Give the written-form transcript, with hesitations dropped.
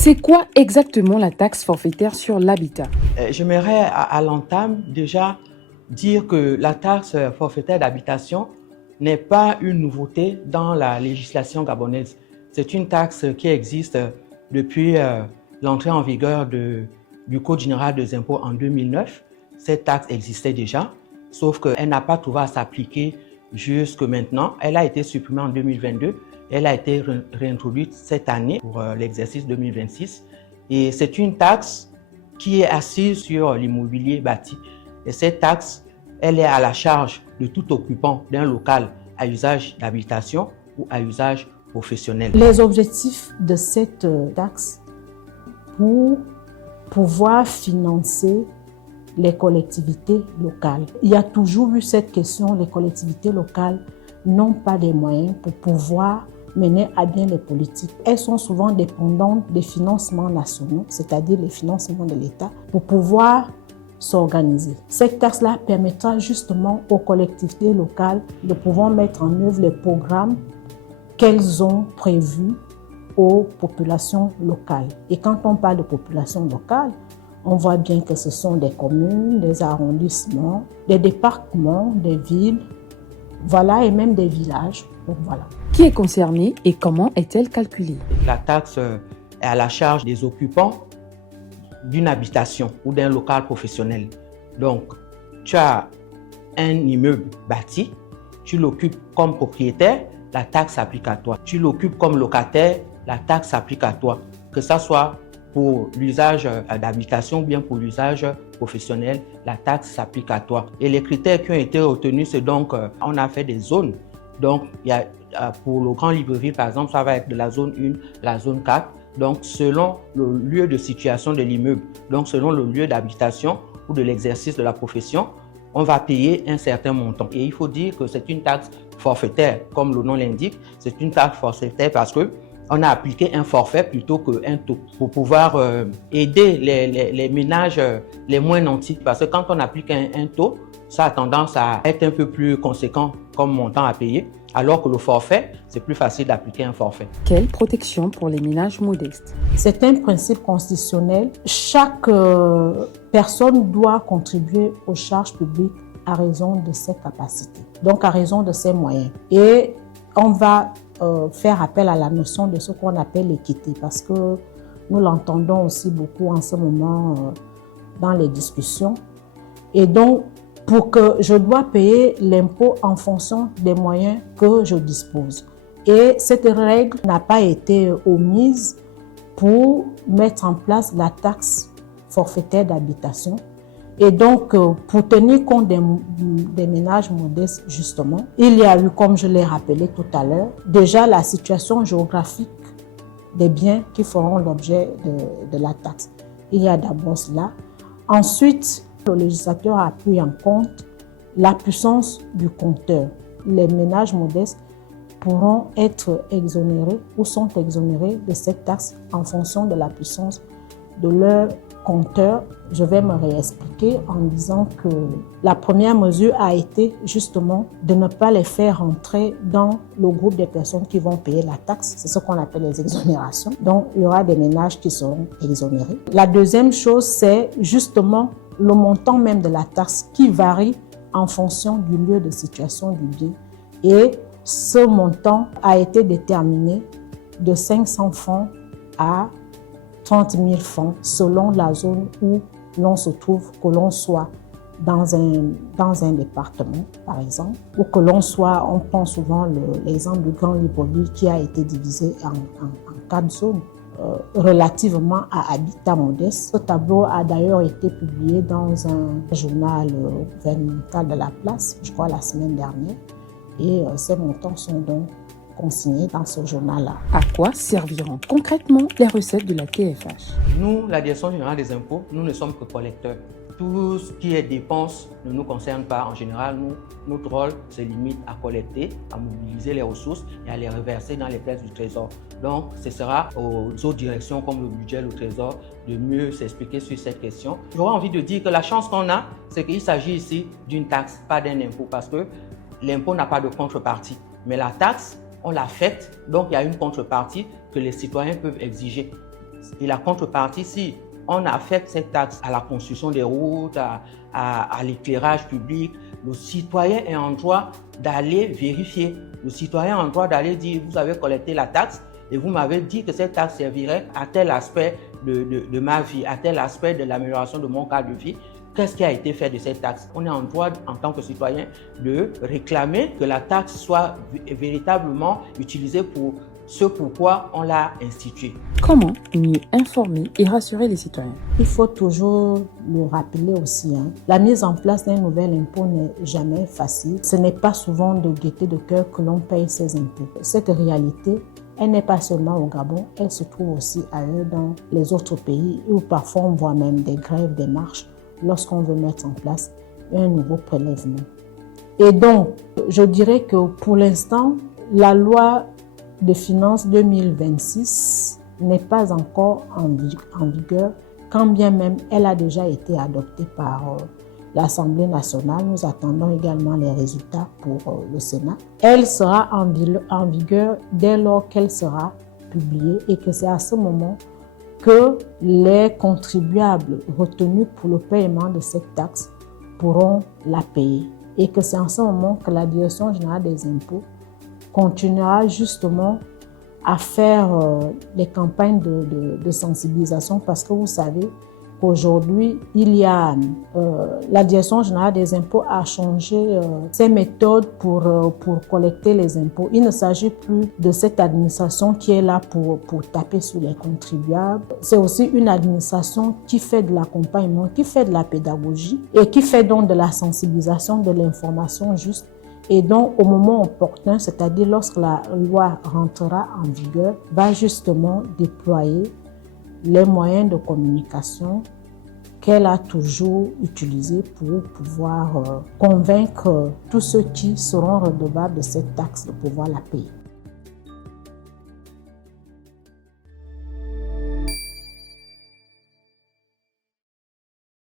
C'est quoi exactement la taxe forfaitaire sur l'habitat? J'aimerais à l'entame déjà dire que la taxe forfaitaire d'habitation n'est pas une nouveauté dans la législation gabonaise. C'est une taxe qui existe depuis l'entrée en vigueur du Code général des impôts en 2009. Cette taxe existait déjà, sauf qu'elle n'a pas trouvé à s'appliquer jusque maintenant. Elle a été supprimée en 2022. Elle a été réintroduite cette année pour l'exercice 2026. Et c'est une taxe qui est assise sur l'immobilier bâti. Et cette taxe, elle est à la charge de tout occupant d'un local à usage d'habitation ou à usage professionnel. Les objectifs de cette taxe pour pouvoir financer les collectivités locales. Il y a toujours eu cette question, les collectivités locales n'ont pas les moyens pour pouvoir mener à bien les politiques. Elles sont souvent dépendantes des financements nationaux, c'est-à-dire les financements de l'État, pour pouvoir s'organiser. Cette taxe-là permettra justement aux collectivités locales de pouvoir mettre en œuvre les programmes qu'elles ont prévus aux populations locales. Et quand on parle de population locale, on voit bien que ce sont des communes, des arrondissements, des départements, des villes, voilà, et même des villages. Donc, voilà. Qui est concerné et comment est-elle calculée? La taxe est à la charge des occupants d'une habitation ou d'un local professionnel. Donc, tu as un immeuble bâti, tu l'occupes comme propriétaire, la taxe s'applique à toi. Tu l'occupes comme locataire, la taxe s'applique à toi. Que ça soit pour l'usage d'habitation ou bien pour l'usage professionnel, la taxe s'applique à toi. Et les critères qui ont été retenus, c'est donc, on a fait des zones. Donc, il y a, pour le Grand Libreville, par exemple, ça va être de la zone 1, la zone 4. Donc, selon le lieu de situation de l'immeuble, donc selon le lieu d'habitation ou de l'exercice de la profession, on va payer un certain montant. Et il faut dire que c'est une taxe forfaitaire, comme le nom l'indique. C'est une taxe forfaitaire parce qu'on a appliqué un forfait plutôt qu'un taux pour pouvoir aider les ménages les moins nantis. Parce que quand on applique un taux, ça a tendance à être un peu plus conséquent comme montant à payer, alors que le forfait, c'est plus facile d'appliquer un forfait. Quelle protection pour les ménages modestes? C'est un principe constitutionnel. Chaque personne doit contribuer aux charges publiques à raison de ses capacités, donc à raison de ses moyens. Et on va faire appel à la notion de ce qu'on appelle l'équité, parce que nous l'entendons aussi beaucoup en ce moment dans les discussions. Et donc, pour que je dois payer l'impôt en fonction des moyens que je dispose. Et cette règle n'a pas été omise pour mettre en place la taxe forfaitaire d'habitation. Et donc, pour tenir compte des ménages modestes, justement, il y a eu, comme je l'ai rappelé tout à l'heure, déjà la situation géographique des biens qui feront l'objet de la taxe. Il y a d'abord cela. Ensuite, le législateur a pris en compte la puissance du compteur. Les ménages modestes pourront être exonérés ou sont exonérés de cette taxe en fonction de la puissance de leur compteur. Je vais me réexpliquer en disant que la première mesure a été justement de ne pas les faire rentrer dans le groupe des personnes qui vont payer la taxe. C'est ce qu'on appelle les exonérations. Donc, il y aura des ménages qui seront exonérés. La deuxième chose, c'est justement le montant même de la taxe qui varie en fonction du lieu de situation du bien. Et ce montant a été déterminé de 500 francs à 30 000 francs selon la zone où l'on se trouve, que l'on soit dans un département, par exemple, ou que l'on soit, on prend souvent l'exemple du Grand Libreville qui a été divisé en 4 zones. Relativement à Habitat Modeste. Ce tableau a d'ailleurs été publié dans un journal gouvernemental de la place, je crois la semaine dernière, et ces montants sont donc consignés dans ce journal-là. À quoi serviront concrètement les recettes de la TFH? Nous, la Direction générale des impôts, nous ne sommes que collecteurs. Tout ce qui est dépenses ne nous concerne pas. En général, notre rôle se limite à collecter, à mobiliser les ressources et à les reverser dans les caisses du Trésor. Donc, ce sera aux autres directions comme le budget, le Trésor, de mieux s'expliquer sur cette question. J'aurais envie de dire que la chance qu'on a, c'est qu'il s'agit ici d'une taxe, pas d'un impôt, parce que l'impôt n'a pas de contrepartie. Mais la taxe, on l'a faite, donc il y a une contrepartie que les citoyens peuvent exiger. Et la contrepartie, si on affecte cette taxe à la construction des routes, à l'éclairage public, le citoyen est en droit d'aller vérifier. Le citoyen est en droit d'aller dire, vous avez collecté la taxe et vous m'avez dit que cette taxe servirait à tel aspect de ma vie, à tel aspect de l'amélioration de mon cadre de vie. Qu'est-ce qui a été fait de cette taxe? On est en droit, en tant que citoyen, de réclamer que la taxe soit véritablement utilisée pour ce pourquoi on l'a instituée. Comment mieux informer et rassurer les citoyens? Il faut toujours le rappeler aussi. La mise en place d'un nouvel impôt n'est jamais facile. Ce n'est pas souvent de gaieté de cœur que l'on paye ses impôts. Cette réalité, elle n'est pas seulement au Gabon, elle se trouve aussi ailleurs dans les autres pays où parfois on voit même des grèves, des marches lorsqu'on veut mettre en place un nouveau prélèvement. Et donc, je dirais que pour l'instant, la loi de finances 2026 n'est pas encore en vigueur, quand bien même elle a déjà été adoptée par l'Assemblée nationale. Nous attendons également les résultats pour le Sénat. Elle sera en vigueur dès lors qu'elle sera publiée et que c'est à ce moment que les contribuables retenus pour le paiement de cette taxe pourront la payer. Et que c'est en ce moment que la Direction générale des impôts continuera justement à faire les campagnes de sensibilisation, parce que vous savez qu'aujourd'hui, la Direction générale des impôts a changé ses méthodes pour collecter les impôts. Il ne s'agit plus de cette administration qui est là pour taper sur les contribuables. C'est aussi une administration qui fait de l'accompagnement, qui fait de la pédagogie et qui fait donc de la sensibilisation, de l'information juste. Et donc, au moment opportun, c'est-à-dire lorsque la loi rentrera en vigueur, va justement déployer les moyens de communication qu'elle a toujours utilisés pour pouvoir convaincre tous ceux qui seront redevables de cette taxe de pouvoir la payer.